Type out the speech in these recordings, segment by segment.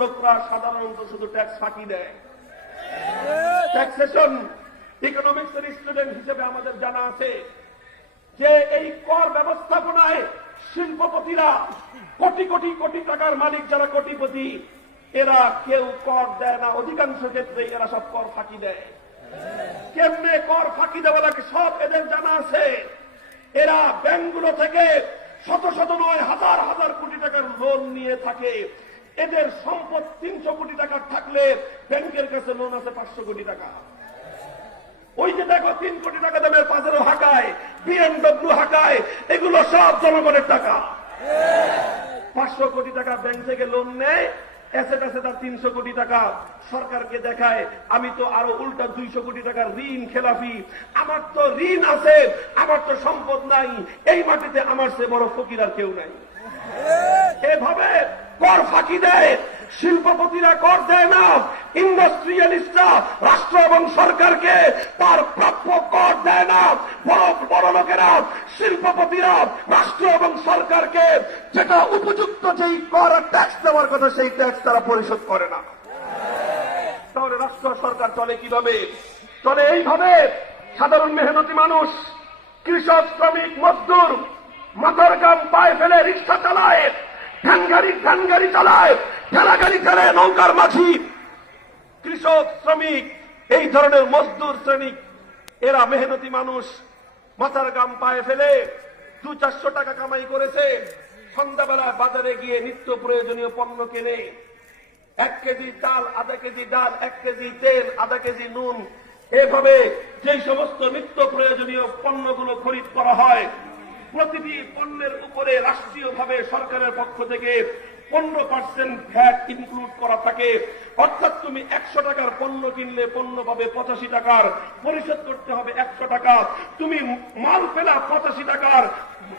লোকরা সাধারণত শুধু ট্যাক্স ফাঁকি দেয়। ট্যাক্সেশন ইকোনমিক্স এর স্টুডেন্ট হিসেবে আমাদের জানা আছে যে এই কর ব্যবস্থাপনায় শিল্পপতিরা কোটি কোটি কোটি টাকার মালিক যারা কোটিপতি, এরা কেউ কর দেয় না, অধিকাংশ ক্ষেত্রে এরা সব কর ফাঁকি দেয়। কেমনে কর ফাঁকি দেওয়া লাগে সব এদের জানা আছে। এরা ব্যাংকগুলো থেকে শত শত নয় হাজার হাজার কোটি টাকার লোন নিয়ে থাকে। এদের সম্পদ 300 কোটি টাকা থাকলে ব্যাংকের কাছে লোন আছে 500 কোটি টাকা। ওই যে দেখো 3 কোটি টাকা দামের পাজেরো হাঁকায়, BMW হাঁকায়, এগুলো সব জনগণের টাকা। 500 কোটি টাকা ব্যাংক থেকে লোন নেয়, অ্যাসেট আছে তার 300 কোটি টাকা, সরকারকে দেখায় আমি তো আরো উল্টা 200 কোটি টাকার ঋণ খেলাফি, আমার তো ঋণ আছে, আমার তো সম্পদ নাই, এই মাটিতে আমার চেয়ে বড় ফকির আর কেউ নাই। এভাবে কর ফাঁকি দেয়। শিল্পপতিরা কর দেয় না, ইন্ডাস্ট্রিয়ালিস্টরা রাষ্ট্র এবং সরকারকে তার প্রাপ্য কর দেয় না। বড় লোকেরা, শিল্পপতিরা রাষ্ট্র এবং সরকারকে যেটা উপযুক্ত যেই কর ট্যাক্স দেওয়ার কথা সেই ট্যাক্স তারা পরিশোধ করে না। তাহলে রাষ্ট্র সরকার চলে কিভাবে? চলে এইভাবে। সাধারণ মেহনতি মানুষ, কৃষক, শ্রমিক, মজদুর মাথার ঘাম পায়ে ফেলে রিক্সা চালায়, ভ্যান গাড়ি চালায়, ঠেলা গাড়ি চালায়, নৌকার মাঝি, কৃষক, শ্রমিক, এই ধরনের মজদুর শ্রেণী, এরা মেহনতি মানুষ মাথার ঘাম পায়ে ফেলে 200-400 টাকা কামাই করেছে। সন্ধ্যাবেলা বাজারে গিয়ে নিত্য প্রয়োজনীয় পণ্য কেনে। 1 কেজি চাল, আধা কেজি ডাল, 1 কেজি তেল, আধা কেজি নুন, এভাবে যে সমস্ত নিত্য প্রয়োজনীয় পণ্যগুলো খরিদ করা হয়, প্রতিটি পণ্যের উপরে রাষ্ট্রীয়ভাবে সরকারের পক্ষ থেকে 15% ভ্যাট ইনক্লুড করা থাকে। অর্থাৎ তুমি 100 টাকার পণ্য কিনলে পণ্য পাবে 85 টাকার, পরিশোধ করতে হবে 100 টাকা। তুমি মাল পেলা 85 টাকার,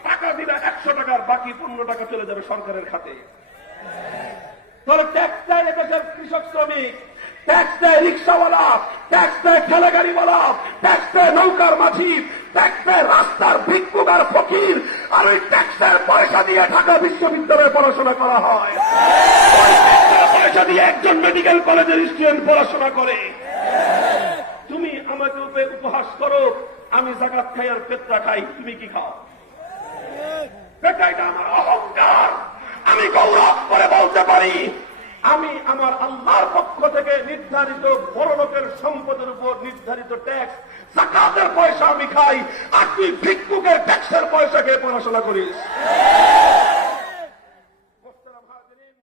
টাকা দিলা 100 টাকার, বাকি 15 টাকা চলে যাবে সরকারের খাতে। তাহলে ট্যাক্স দেয় এদেশের কৃষক, শ্রমিক, ট্যাক্স দেয় রিক্সাওয়ালা, ট্যাক্স দেয় ঠেলাগাড়িওয়ালা, ট্যাক্স দেয় নৌকার মাঝি, ট্যাক্স দেয় রাস্তার ভিক্ষুক আর ফকির। আর ওই ট্যাক্সের পয়সা দিয়ে ঢাকা বিশ্ববিদ্যালয়ে পড়াশোনা করা হয়। ওই ট্যাক্সের পয়সা দিয়ে একজন মেডিকেল কলেজের স্টুডেন্ট পড়াশোনা করে। তুমি আমাকে উপহাস করো, আমি যাকাত খাই আর পেত্রা খাই, তুমি কি খাও? এটা আমার অহংকার। আমি গৌরব করে বলতে পারি আমি আমার আল্লাহর পক্ষ থেকে নির্ধারিত বড় লোকের সম্পদের উপর নির্ধারিত ট্যাক্স, যাকাতের পয়সা আমি খাই, আর তুই ভিক্ষুকের ট্যাক্সের পয়সা খেয়ে পড়াশোনা করিস।